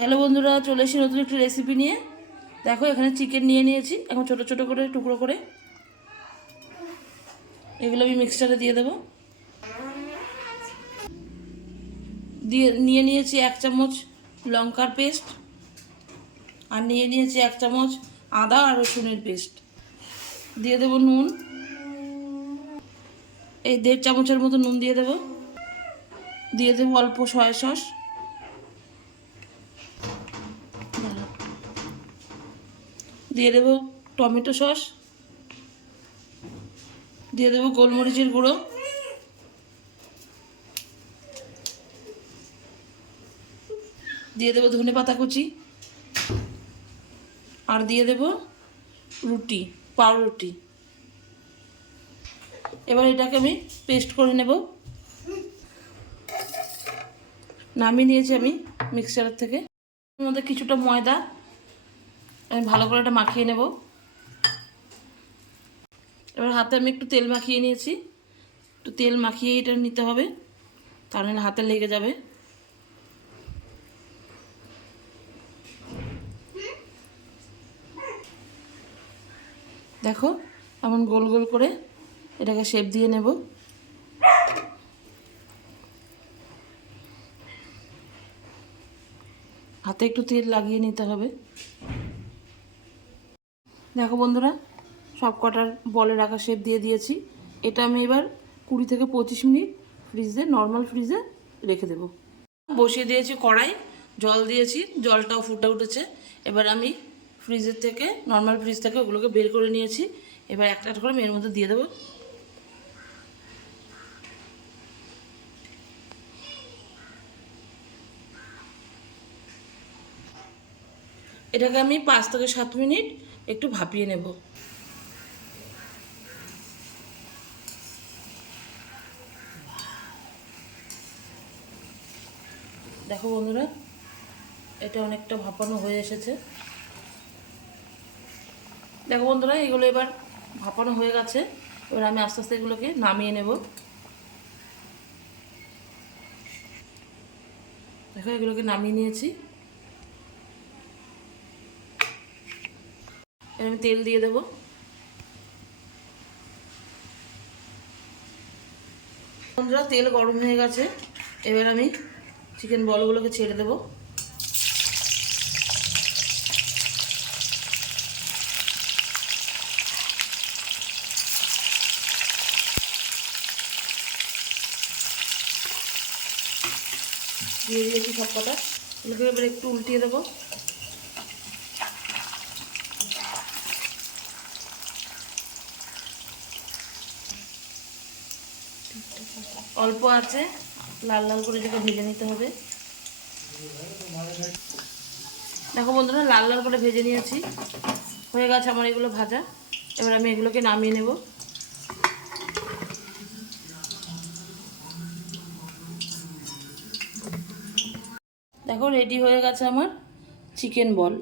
Hello বন্ধুরা, চলে এসেছি নতুন একটি রেসিপি নিয়ে। দেখো এখানে চিকেন নিয়ে নিয়েছি, এখন ছোট ছোট করে টুকরো করে এগুলো আমি মিক্সচারে দিয়ে দেবো। নিয়ে নিয়েছি 1 চামচ লঙ্কার পেস্ট, আর নিয়ে নিয়েছি 1 চামচ আদা আর রসুনের পেস্ট। দিয়ে দেবো নুন, এই 1.5 চামচের মতো নুন দিয়ে দেবো। দিয়ে দেবো অল্প সয়া সস, দিয়ে দেবো টমেটো সস, দিয়ে দেবো গোলমরিচের গুঁড়ো, দিয়ে দেবো ধনে পাতা কুচি, আর দিয়ে দেবো পাউরুটি। এবার এটাকে আমি পেস্ট করে নেব। নামিয়ে নিয়েছি আমি মিক্সচারের থেকে। এর মধ্যে কিছুটা ময়দা আমি ভালো করে এটা মাখিয়ে নেব। এবার হাতে আমি একটু তেল মাখিয়ে নিয়েছি, একটু তেল মাখিয়ে এটা নিতে হবে, তাহলে হাতে লেগে যাবে। দেখো এমন গোল গোল করে এটাকে শেপ দিয়ে নেব। হাতে একটু তেল লাগিয়ে নিতে হবে। দেখো বন্ধুরা, সব কটার বলের আকার শেপ দিয়ে দিয়েছি। এটা আমি এবার 20 থেকে 25 মিনিট নর্মাল ফ্রিজে রেখে দেব। বসিয়ে দিয়েছি কড়াই, জল দিয়েছি, জলটাও ফুটে উঠেছে। এবার আমি নর্মাল ফ্রিজ থেকে ওগুলোকে বের করে নিয়েছি। এবার একটা একটা করে এর মধ্যে দিয়ে দেবো। এটাকে আমি 5 থেকে 7 মিনিট একটু ভাপিয়ে নেব। দেখো বন্ধুরা, এটা অনেকটা ভাপানো হয়ে এসেছে। দেখো বন্ধুরা, এগুলো এবার ভাপানো হয়ে গেছে। এবার আমি আস্তে আস্তে এগুলোকে নামিয়ে নেব। দেখো এগুলোকে নামিয়ে নিয়েছি। এবার আমি তেল দিয়ে দেবো। বন্ধুরা, তেল গরম হয়ে গেছে। এবার আমি চিকেন বলগুলোকে ছেড়ে দেবো। দিয়ে দিয়েছি সব কটা। এগুলোকে এবার একটু উল্টিয়ে দেবো। অল্প আছে লাল লাল করে এটাকে ভেজে নিতে হবে। দেখো বন্ধুরা, লাল লাল করে ভেজে নিয়েছি, হয়ে গেছে আমার এগুলো ভাজা। এবার আমি এগুলোকে নামিয়ে নেব। দেখো রেডি হয়ে গেছে আমার চিকেন বল।